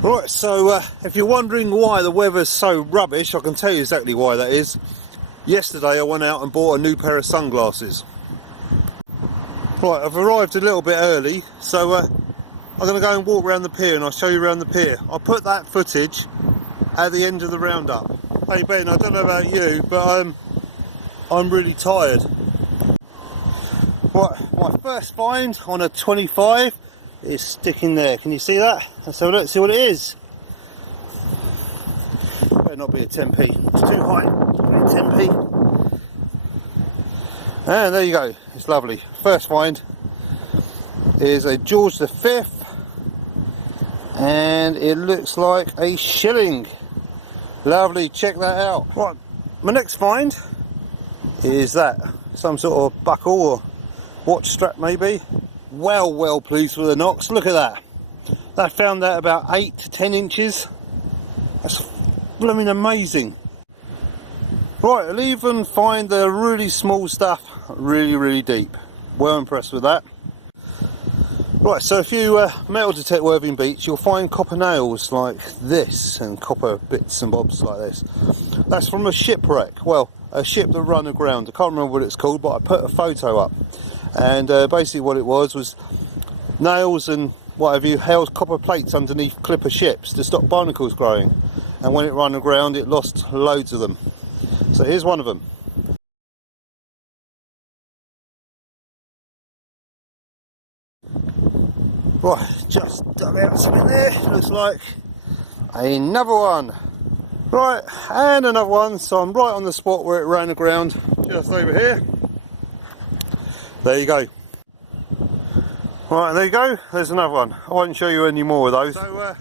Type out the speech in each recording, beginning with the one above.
Right, so if you're wondering why the weather's so rubbish, I can tell you exactly why that is. Yesterday I went out and bought a new pair of sunglasses. Right, I've arrived a little bit early, so I'm going to go and walk around the pier and I'll show you around the pier. I'll put that footage at the end of the roundup. Hey Ben, I don't know about you, but I'm really tired. Right, my first find on a 25 is sticking there. Can you see that? Let's have a look, see what it is. Better not be a 10p. It's too high. It's a 10p. And there you go. It's lovely. First find is a George V, and it looks like a shilling. Lovely. Check that out. Right. My next find is that some sort of buckle or watch strap maybe. Well pleased with the knocks. Look at that. I found that about 8 to 10 inches. That's blooming amazing. Right, I'll even find the really small stuff really deep. Well impressed with that. Right, so if you metal detect Worthing Beach, you'll find copper nails like this and copper bits and bobs like this. That's from a shipwreck. Well, a ship that run aground. I can't remember what it's called, but I put a photo up. And basically what it was nails and what have you held copper plates underneath clipper ships to stop barnacles growing, and when it ran aground it lost loads of them. So here's one of them. Right, just dug out something there. Looks like another one. Right, and another one. So I'm right on the spot where it ran aground, just over here. There you go. Right, there you go. There's another one. I won't show you any more of those. So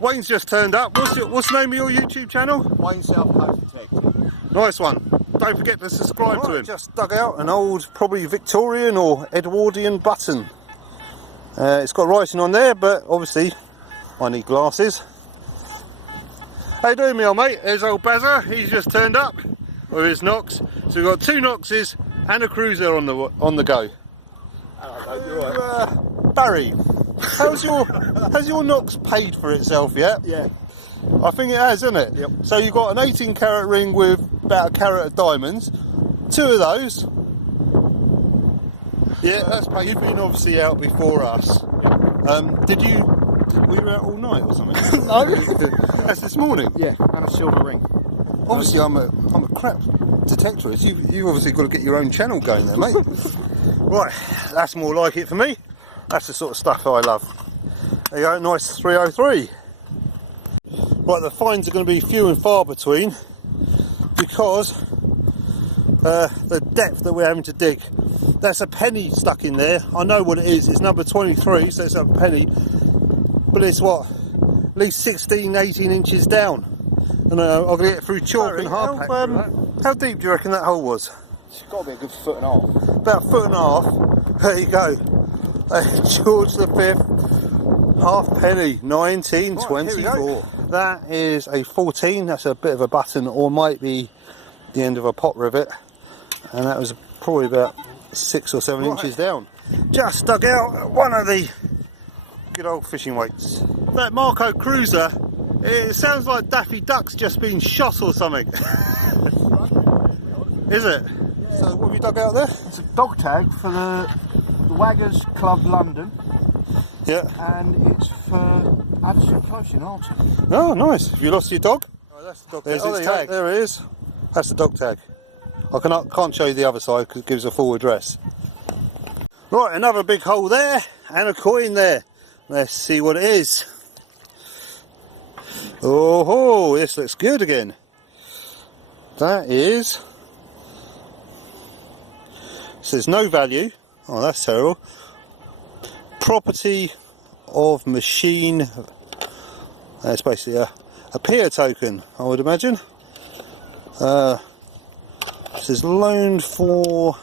Wayne's just turned up. What's the name of your YouTube channel? Wayne South Coast Detective. Nice one. Don't forget to subscribe to him. Just dug out an old, probably Victorian or Edwardian button. It's got writing on there, but obviously I need glasses. How you doing, me old mate? There's old Bazza. He's just turned up with his knocks. So we've got 2 Knoxes and a cruiser on the go. Barry, has your Knox paid for itself yet? Yeah. I think it has, isn't it? Yep. So you've got an 18 carat ring with about a carat of diamonds. 2 of those. Yeah, that's paid. You've been obviously out before us. Were you out all night or something? No. That's this morning? Yeah, and a silver ring. Obviously I'm a crap detectorist. You've obviously got to get your own channel going there, mate. Right, that's more like it for me. That's the sort of stuff I love. There you go, nice 303. Right, the finds are going to be few and far between because the depth that we're having to dig. That's a penny stuck in there. I know what it is. It's number 23, so it's a penny. But it's what? At least 16, 18 inches down. And I'm going to get through chalk and hard pack. How deep do you reckon that hole was? It's got to be a good 1.5 foot. About 1.5 foot. There you go. George V, half penny, 1924. Right, that is a 14. That's a bit of a button, or might be the end of a pot rivet. And that was probably about 6 or 7 inches down. Just dug out one of the good old fishing weights. That Marco Cruiser, it sounds like Daffy Duck's just been shot or something. Is it? Yeah. So what have you dug out there? It's a dog tag for the Waggers Club London. Yeah. And it's for Addison Close in Arton. Oh, nice. Have you lost your dog? Oh, that's the dog There's tag. its tag. There it is. That's the dog tag. I can't show you the other side because it gives a full address. Right, another big hole there and a coin there. Let's see what it is. Oh, this looks good again. That is... says no value. Oh, that's terrible. Property of machine. That's basically a pier token, I would imagine. It says loaned for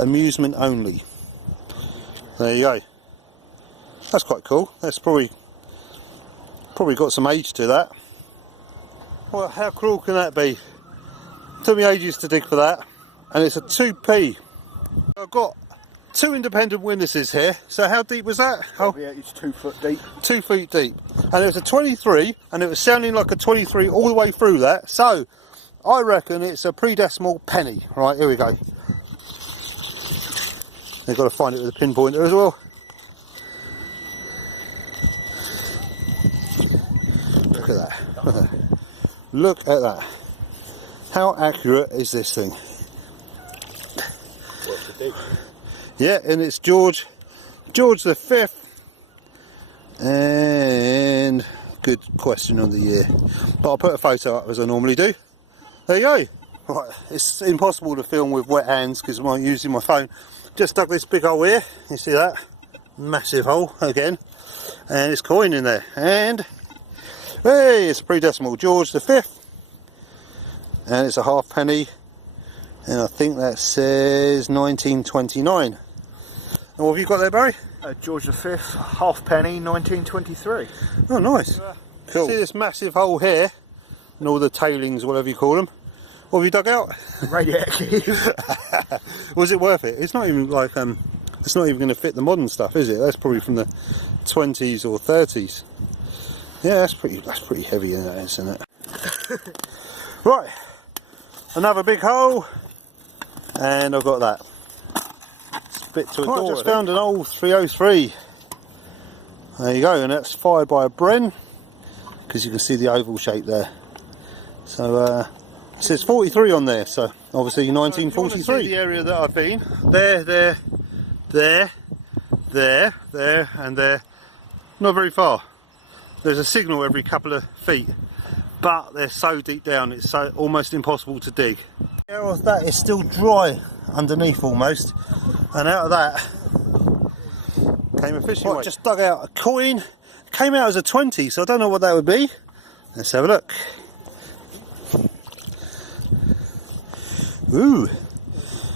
amusement only. There you go. That's quite cool. That's probably got some age to that. Well, how cruel can that be? Took me ages to dig for that, and it's a 2p. I've got two independent witnesses here. So how deep was that? Oh, yeah, it's 2 foot deep. 2 feet deep. And it was a 23, and it was sounding like a 23 all the way through that. So I reckon it's a pre-decimal penny. Right, here we go. They've got to find it with a pinpointer as well. Look at that. Look at that. How accurate is this thing? What's it do? Yeah, and it's George V. And good question on the year. But I'll put a photo up as I normally do. There you go. Right, it's impossible to film with wet hands because I'm using my phone. Just dug this big hole here. You see that? Massive hole again. And it's coin in there. And hey, it's a pre-decimal George V. And it's a halfpenny. And I think that says 1929. And what have you got there, Barry? George V, halfpenny, 1923. Oh, nice. Cool. See this massive hole here, and all the tailings, whatever you call them. What have you dug out? Radioactive. Was it worth it? It's not even like it's not even going to fit the modern stuff, is it? That's probably from the 20s or 30s. Yeah, that's pretty heavy, isn't it? Right, another big hole, and I've got that. Bit to a door. I just found an old 303. There you go, and that's fired by a Bren, because you can see the oval shape there. So it says 43 on there, so obviously 1943. So see the area that I've been. There, and there. Not very far. There's a signal every couple of feet, but they're so deep down it's so almost impossible to dig. The air of that is still dry underneath almost. And out of that came a fishing weight. Just dug out a coin. It came out as a 20, so I don't know what that would be. Let's have a look. Ooh,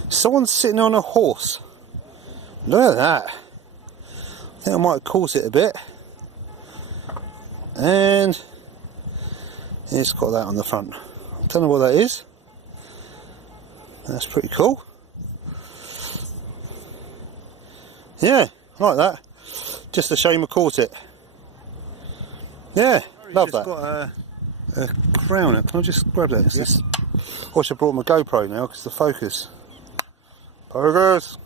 someone's sitting on a horse. Look at that. I think I might have caught it a bit. And it's got that on the front. I don't know what that is. That's pretty cool. Yeah, I like that. Just a shame I caught it. Yeah, love that. Got a crown. Can I just grab that? This? I should have brought my GoPro now because the focus. Focus.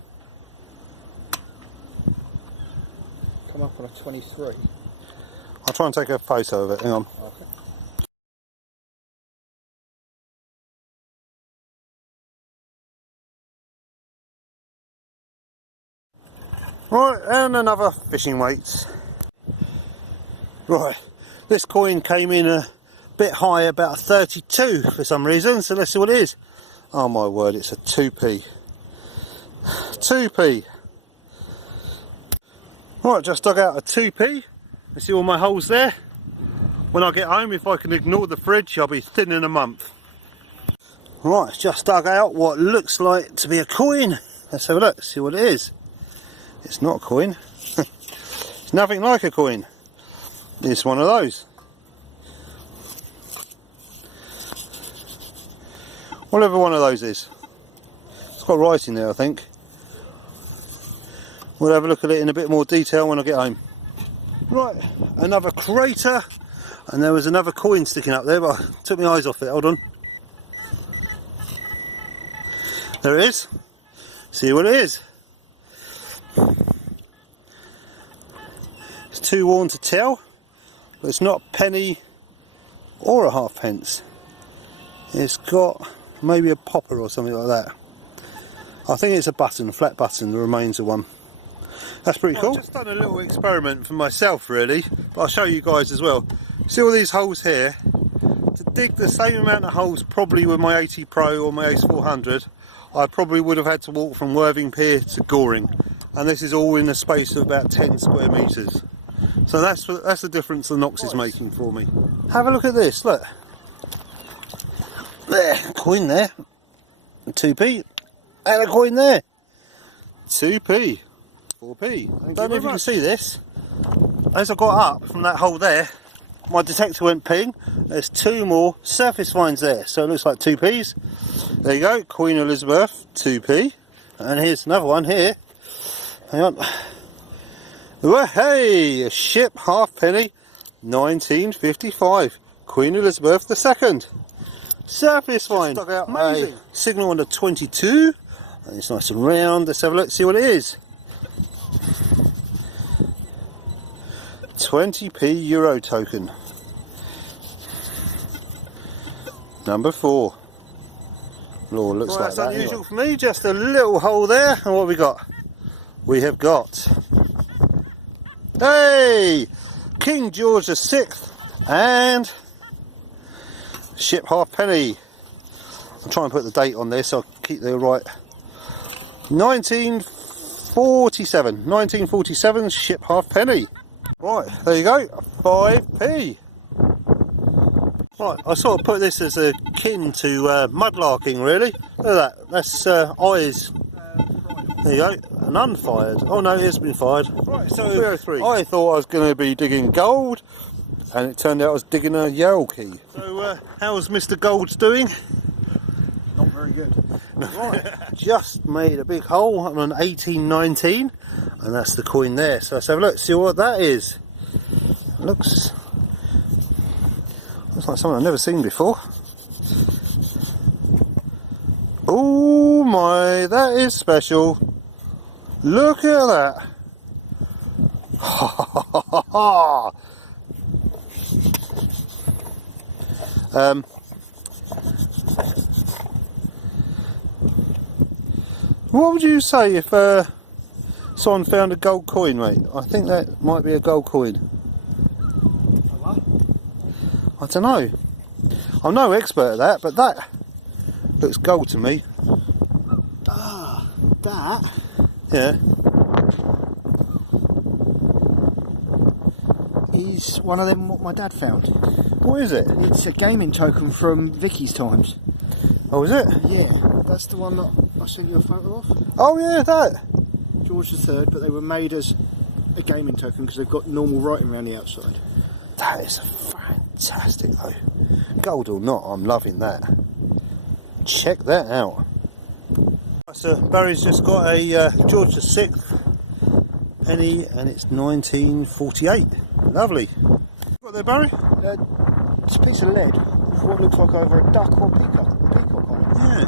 Come up on a 23. I'll try and take a photo of it. Hang on. Okay. Right, and another fishing weight. Right, this coin came in a bit high, about 32 for some reason, so let's see what it is. Oh my word, it's a 2p. 2p. Right, just dug out a 2p. You see all my holes there? When I get home, if I can ignore the fridge, I'll be thin in a month. Right, just dug out what looks like to be a coin. Let's have a look, see what it is. It's not a coin. It's nothing like a coin. It's one of those. Whatever one of those is. It's got writing there, I think. We'll have a look at it in a bit more detail when I get home. Right, another crater. And there was another coin sticking up there, but I took my eyes off it. Hold on. There it is. See what it is. It's too worn to tell, but it's not a penny or a halfpence. It's got maybe a popper or something like that. I think it's a button, a flat button, the remains of one. That's pretty cool. I've just done a little experiment for myself really, but I'll show you guys as well. See all these holes here? To dig the same amount of holes probably with my 80 Pro or my Ace 400, I probably would have had to walk from Worthing Pier to Goring. And this is all in a space of about 10 square metres. So that's the difference the Knox is making for me. Have a look at this, look. There, coin there. 2p. And a coin there. 2p. 4p. I don't know if you can see this. As I got up from that hole there, my detector went ping. There's two more surface finds there. So it looks like 2p's. There you go, Queen Elizabeth, 2p. And here's another one here. hang on. Well, hey, a ship halfpenny, 1955, Queen Elizabeth II. Surface find. Stuck out a signal on the 22, and it's nice and round. Let's have a look, see what it is. 20p euro token. Number 4. Lord, looks like that's unusual for me. Just a little hole there. And what have we got? We have got, hey, King George VI and ship halfpenny. I'll try and put the date on this. I'll keep the right. 1947 ship halfpenny. Right, there you go. 5p. Right, I sort of put this as akin to mudlarking, really. Look at that. That's eyes. There you go. An unfired. Oh no, it has been fired. Right, so 303. I thought I was going to be digging gold, and it turned out I was digging a Yale key. So, how's Mr. Gold's doing? Not very good. Right, just made a big hole on an 1819, and that's the coin there. So let's have a look, see what that is. Looks like something I've never seen before. Oh my, that is special. Look at that. What would you say if someone found a gold coin, mate? I think that might be a gold coin. I don't know. I'm no expert at that, but that looks gold to me. Ah, that? Yeah. Is one of them what my dad found. What is it? It's a gaming token from Vicky's times. Oh, is it? Yeah, that's the one that I sent you a photo of. Oh yeah, that. George III, but they were made as a gaming token because they've got normal writing around the outside. That is fantastic though. Gold or not, I'm loving that. Check that out. So Barry's just got a George VI penny, and it's 1948. Lovely. What there, Barry? It's a piece of lead with what looks like either a duck or a peacock on it. Yeah.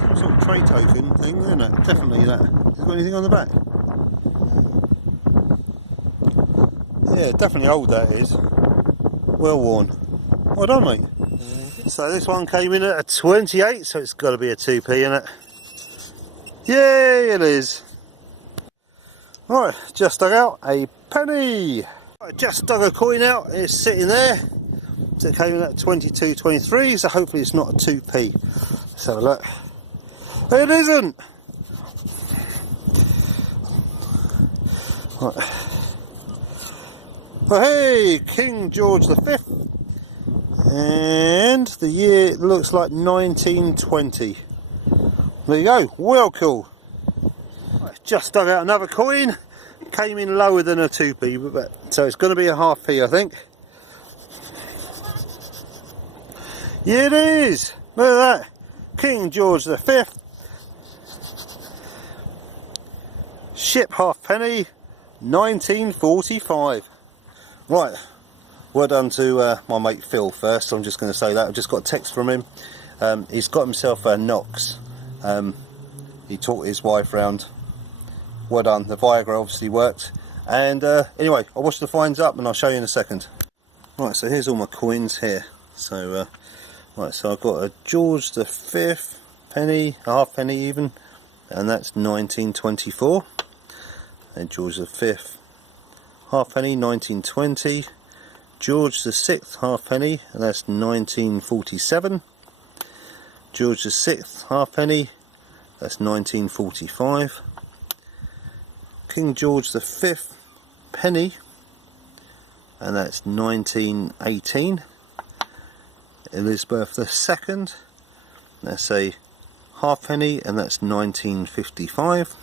Some sort of trade token thing, isn't it? Definitely that. Has it got anything on the back? Yeah, definitely old that is. Well worn. Well done, mate. So this one came in at a 28, so it's got to be a 2p, innit? Yay, it is. Right, just dug out a penny. I just dug a coin out, it's sitting there. So it came in at 22.23, so hopefully it's not a 2p. Let's have a look. It isn't! Right. Well, hey, King George V. And the year looks like 1920. There you go, well cool. Right, just dug out another coin. Came in lower than a 2p, but so it's going to be a half p, I think. Yeah, it is. Look at that. King George V. Ship halfpenny, 1945. Right. Well done to my mate Phil first. I'm just going to say that. I've just got a text from him. He's got himself a Knox. He taught his wife round. Well done. The Viagra obviously worked. And anyway, I'll wash the finds up and I'll show you in a second. Right, so here's all my coins here. So, right, so I've got a George V penny, a half penny even, and that's 1924. And George V half penny, 1920. George VI halfpenny, and that's 1947. George VI halfpenny, that's 1945. King George V penny, and that's 1918. Elizabeth II, that's a halfpenny, and that's 1955.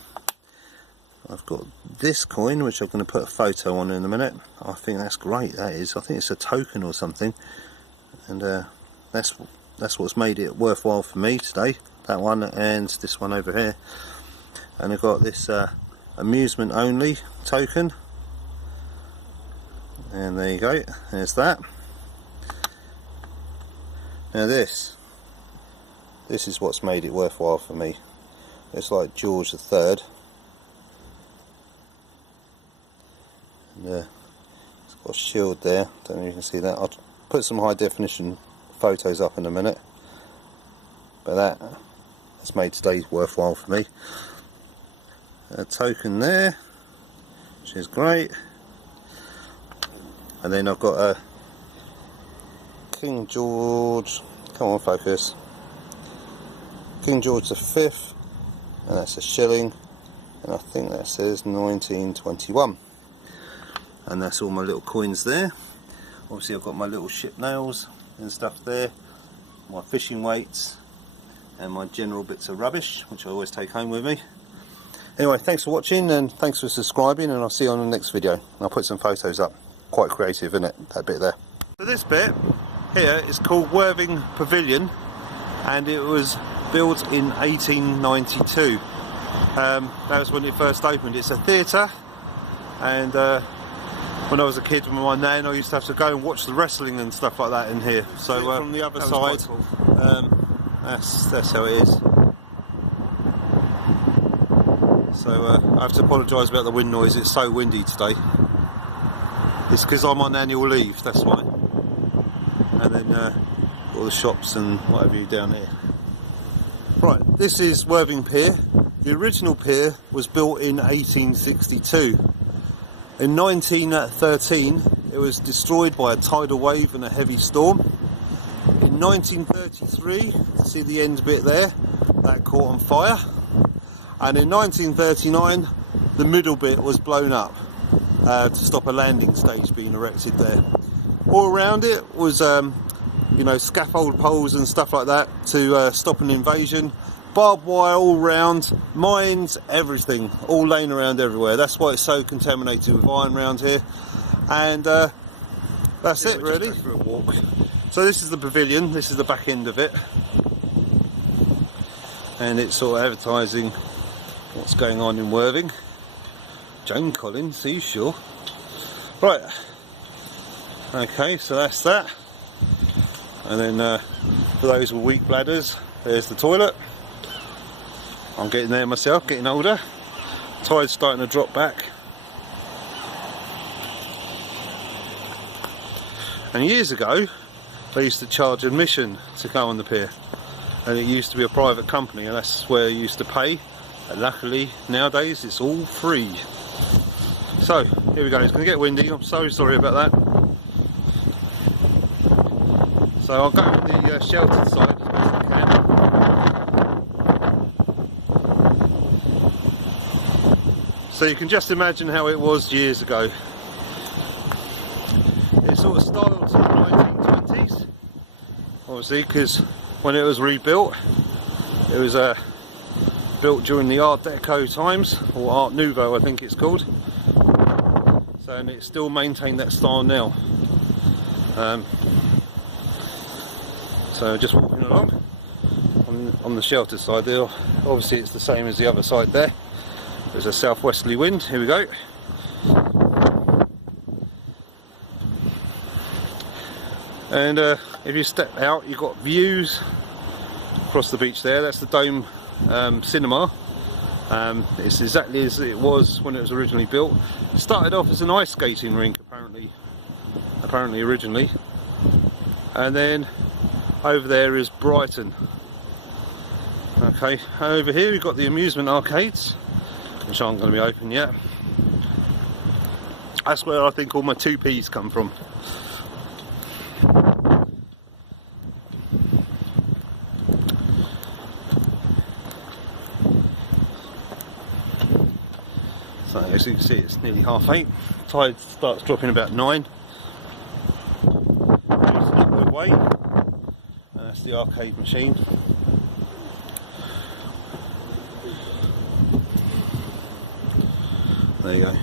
I've got this coin, which I'm going to put a photo on in a minute. I think that's great, that is. I think it's a token or something, and that's what's made it worthwhile for me today. That one and this one over here. And I've got this amusement only token, and there you go, there's that. Now this is what's made it worthwhile for me. It's like George III, and it's got a shield there, don't know if you can see that. I'll put some high definition photos up in a minute, but that's made today's worthwhile for me. A token there, which is great, and then I've got a King George, come on focus, King George V, and that's a shilling, and I think that says 1921, and that's all my little coins there. Obviously I've got my little ship nails and stuff there, my fishing weights, and my general bits of rubbish which I always take home with me. Anyway, thanks for watching and thanks for subscribing, and I'll see you on the next video. I'll put some photos up. Quite creative, isn't it, that bit there. So this bit here is called Worthing Pavilion, and it was built in 1892. That was when it first opened. It's a theatre, and when I was a kid with my nan, I used to have to go and watch the wrestling and stuff like that in here. So from the other side, cool. That's how it is. So I have to apologise about the wind noise. It's so windy today. It's because I'm on annual leave, that's why. And then all the shops and whatever you down here. Right, this is Worthing Pier. The original pier was built in 1862. In 1913 it was destroyed by a tidal wave and a heavy storm. In 1933, see the end bit there, that caught on fire. And in 1939 the middle bit was blown up to stop a landing stage being erected there. All around it was you know, scaffold poles and stuff like that to stop an invasion. Barbed wire all round, mines, everything, all laying around everywhere. That's why it's so contaminated with iron around here. And that's it really. For a walk. So this is the pavilion, this is the back end of it. And it's sort of advertising what's going on in Worthing. Joan Collins, are you sure? Right. Okay, so that's that. And then for those with weak bladders, there's the toilet. I'm getting there myself, getting older. Tide's starting to drop back. And years ago, they used to charge admission to go on the pier. And it used to be a private company, and that's where you used to pay. And luckily, nowadays, it's all free. So, here we go. It's going to get windy. I'm so sorry about that. So I'll go to the sheltered side as best I can. So you can just imagine how it was years ago. It's sort of styled to the 1920s, obviously, because when it was rebuilt, it was built during the Art Deco times, or Art Nouveau I think it's called. So, and it's still maintained that style now. So just walking along on the sheltered side there. Obviously it's the same as the other side there. There's a southwesterly wind, here we go. And if you step out, you've got views across the beach there. That's the Dome Cinema. It's exactly as it was when it was originally built. It started off as an ice skating rink apparently originally. And then over there is Brighton. Okay, over here we've got the amusement arcades, which aren't going to be open yet. That's where I think all my 2p's come from. So as you can see, it's nearly 8:30. Tide starts dropping about 9. There's an upward way. That's the arcade machine. There you go.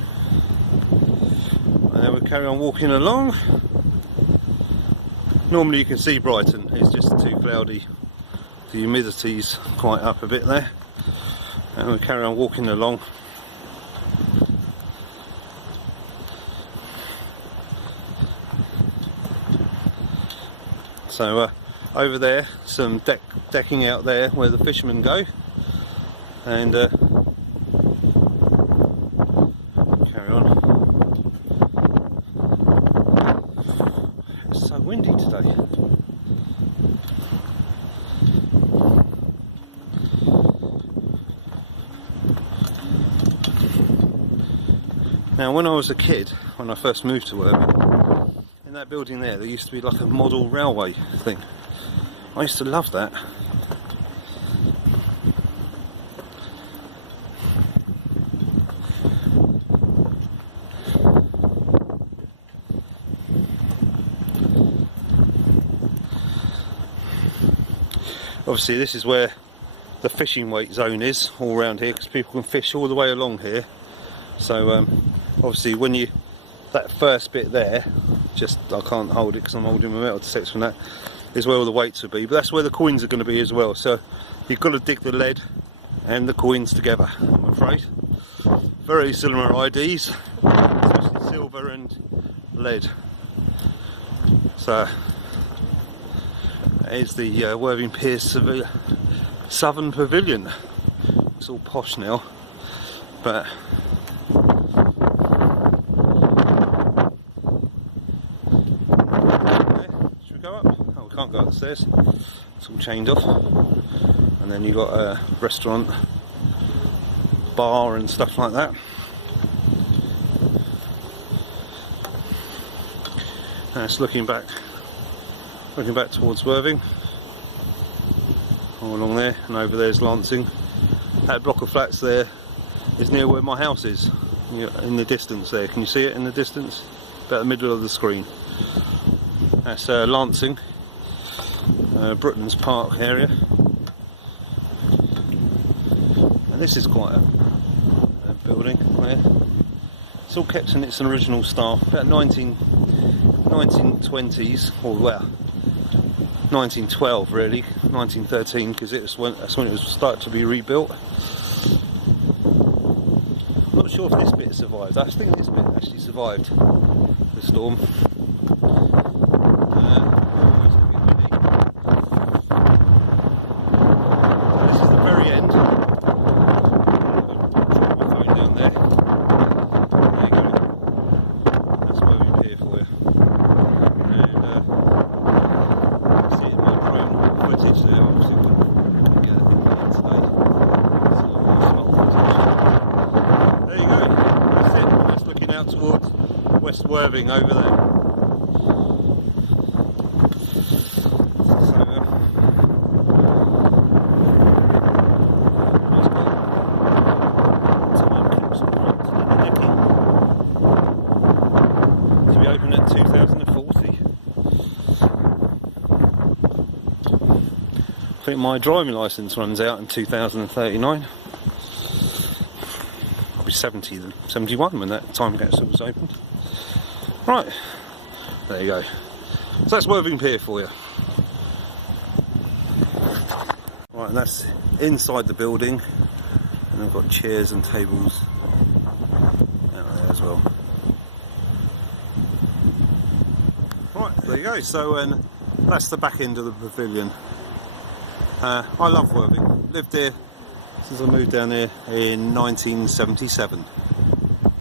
And then we'll carry on walking along. Normally you can see Brighton, it's just too cloudy. The humidity's quite up a bit there. And we'll carry on walking along. So over there, some decking out there where the fishermen go, and carry on. It's so windy today. Now, when I was a kid, when I first moved to Worthing, in that building there used to be like a model railway thing. I used to love that. Obviously this is where the fishing weight zone is, all around here, because people can fish all the way along here. So obviously when you, that first bit there, just, I can't hold it because I'm holding my metal detector from that, is where all the weights would be, but that's where the coins are going to be as well. So you've got to dig the lead and the coins together, I'm afraid. Very similar IDs, especially silver and lead. So that is the Worthing Pier Southern Pavilion. It's all posh now, but can't go upstairs, it's all chained off. And then you've got a restaurant, bar and stuff like that. And it's looking back towards Worthing, all along there, and over there's Lancing. That block of flats there is near where my house is, in the distance there. Can you see it in the distance? About the middle of the screen. That's Lancing. Brooklands Park area, and this is quite a building there. It's all kept in its original style, about 1920s, or well, 1912 really, 1913, because that's when it was started to be rebuilt. I'm not sure if this bit survived. I think this bit actually survived the storm. Towards West Worthing over there. To be open at 2040. I think my driving licence runs out in 2039. 70 then, 71 when that time capsule was opened. Right, there you go. So that's Worthing Pier for you. Right, and that's inside the building, and I've got chairs and tables out there as well. Right, there you go. So that's the back end of the pavilion. I love Worthing. Lived here since I moved down here in 1977.